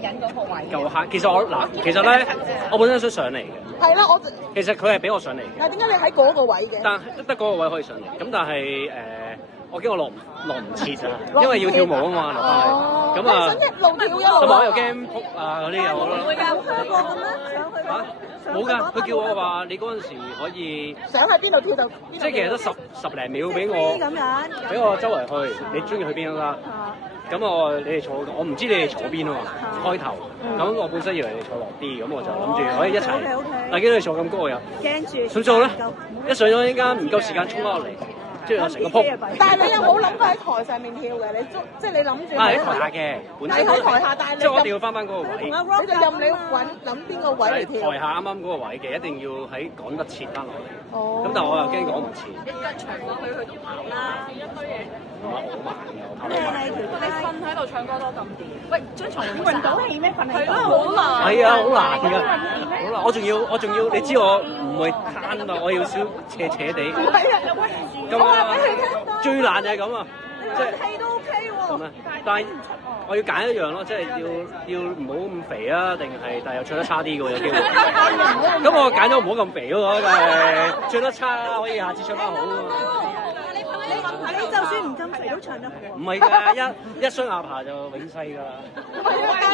個人嗰個位。夠慳。其實咧，我本身想上嚟嘅。係啦，其實佢係俾我上嚟嘅。但係點解你喺嗰個位嘅？但得嗰個位可以上嚟，咁但係我驚我落唔切啊，因為要跳舞啊嘛，落翻嚟。咁啊，想一路跳一路。同埋我又驚撲啊嗰啲又咯。會有香過咁咩？上去嚇冇㗎，佢叫我話你嗰陣時可以想喺邊度跳就邊度。即係其實得十零秒俾我周圍去，你中意去邊都得。咁你哋坐，我唔知你哋坐邊啊嘛，開頭。咁我本身以為你坐落啲，咁我就諗住可以一齊。但見到你坐咁高，我又驚住。點做咧？一上咗依間唔夠時間衝落嚟。即係我成個撲，但係你有冇諗過喺台上面跳嘅？即係你諗住喺台下嘅，你喺台下，但係即係我一定要翻嗰個位，你就任你諗邊個位嚟跳。台下啱啱嗰個位嘅，一定要喺趕得切翻落嚟。咁但係我又驚趕唔切。一腳長過去都跑啦，一堆嘢。好慢㗎，我跑得慢。你瞓喺度唱歌都咁掂。喂，張床運到氣咩？瞓喺度好難。係啊，好難㗎，好難。我仲要，你知我唔會攤啊，我要少斜斜地。係啊，咁啊，最難就係咁啊，即係氣都 OK 喎。咁啊，但係我要揀一樣咯，即係要唔好咁肥啊，定係但係又唱得差啲嘅喎，有機會。咁我揀咗唔好咁肥嗰個，梗係唱得差可以下次唱翻好啊嘛。你就算唔咁肥都唱得好。唔係㗎，一雙下巴就永世㗎啦。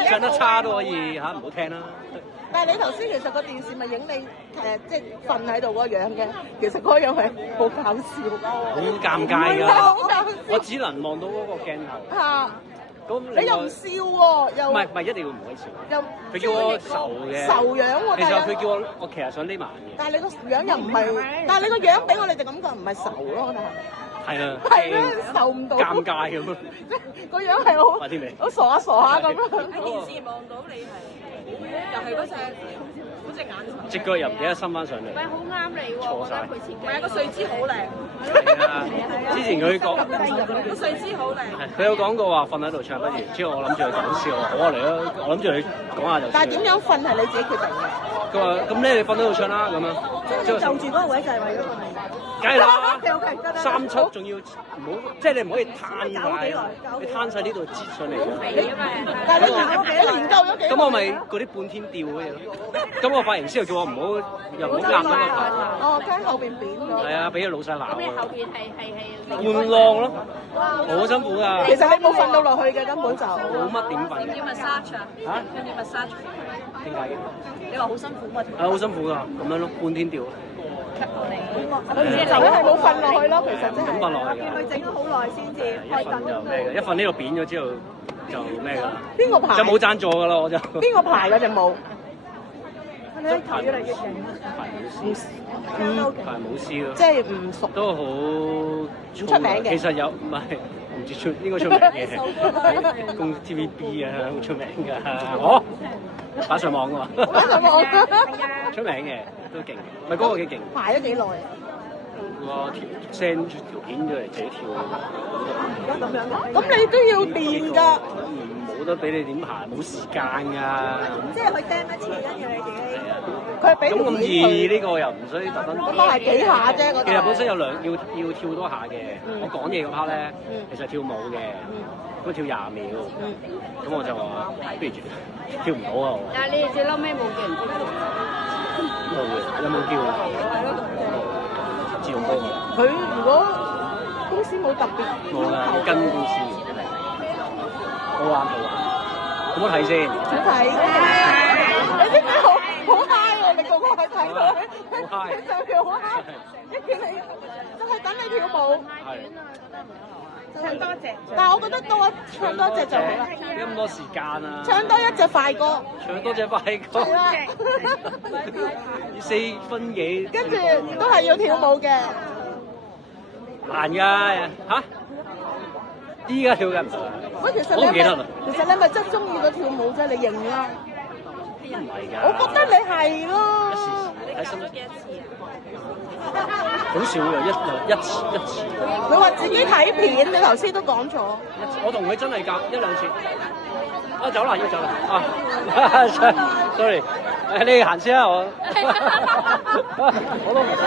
唱得差都可以嚇，唔好聽啦。但係你頭先其實個電視咪影你即係瞓喺度嗰個樣嘅，其實嗰個樣係好搞笑。好尷尬㗎，我只能望到嗰個鏡頭。嚇！咁你又唔笑喎，又唔係一定要唔可以笑。又佢叫我愁嘅。愁樣喎，其實佢叫我其實想匿埋嘅。但係你個樣又唔係，但係你個樣俾我哋就感覺唔係愁咯，我覺得係。係啊，係啦，受唔到。尷尬咁咯。個樣係好，好傻下傻下咁樣。喺電視望到你係，又係嗰隻好隻眼。隻腳又唔記得伸翻上嚟。喂，好啱你喎！錯晒。唔係個睡姿好靚。係啊，之前佢講個睡姿好靚。佢有講過話瞓喺度唱不如，之後我諗住佢講笑，好啊嚟啦，我諗住佢講下就。但係點樣瞓係你自己決定嘅？佢話：咁咧你瞓喺度唱啦，咁樣。即係就住嗰個位就係為咗個名。梗係啦，3七仲要唔好，即係你唔可以攤晒，你攤晒呢度擠上嚟。但係你研究咗幾耐？咁我咪嗰啲半天吊嘅嘢咯。咁我髮型師又叫我唔好又唔好壓咁個頭。哦，驚後邊扁咗。係啊，俾個老細鬧。咁你後邊係換浪咯，好辛苦㗎。其實你冇瞓到落去嘅根本就。冇乜點瞓。要 massage 啊？嚇？要 massage？點解嘅？你話好辛苦嘛？係好辛苦㗎，咁樣咯，半天吊。就係冇瞓落去咯，其實真係。咁瞓落去㗎。佢整咗好耐先至開燈。就咩嘅？一瞓呢度扁咗之後就咩㗎啦？邊個排？就冇贊助㗎啦，我就。邊個排嗰隻舞？你頭越嚟越型。排舞師咯。即係唔熟。都好出名嘅。其實有唔係唔知應該出名嘅，公 TVB 啊好出名㗎，我擺上網㗎嘛。擺上網。出名嘅都勁，唔係嗰個幾勁。排咗幾耐？我send 條片咗嚟自己跳。而家咁樣嘅。咁你都要練㗎。冇得俾你點排，冇時間㗎。即係佢釘一次，跟住你自己。佢係俾條片佢。咁易呢個又唔使特登。咁係幾下啫，嗰度。其實本身有要跳多下嘅，我講嘢嗰 part 咧，其實跳舞嘅，咁跳20秒，咁我就話不如跳唔到啊！但係你哋最嬲尾冇叫人跳。冇嘅，有冇叫？自動波。佢如果公司冇特別冇啦，跟公司。好玩，好唔好睇先？好睇。你知唔知好 high 喎？你個個去睇佢，好 high，上邊好 high，一見你就係等你跳舞。唱多隻。但係我覺得唱多隻就好啦。咁多時間啊！唱多一隻快歌。唱多隻快歌。係啦。要4分幾。跟住都係要跳舞嘅。難㗎嚇！依家跳緊唔得。喂，其實你係咪真係中意佢跳舞啫？你認啦。唔係㗎。我覺得你係咯。睇新咗幾多次啊？好少㗎，一次。佢話自己睇片，你頭先都講咗。我同佢真係夾1、2次。啊，走啦，要走啦。啊，sorry，你行先啊，我都唔想。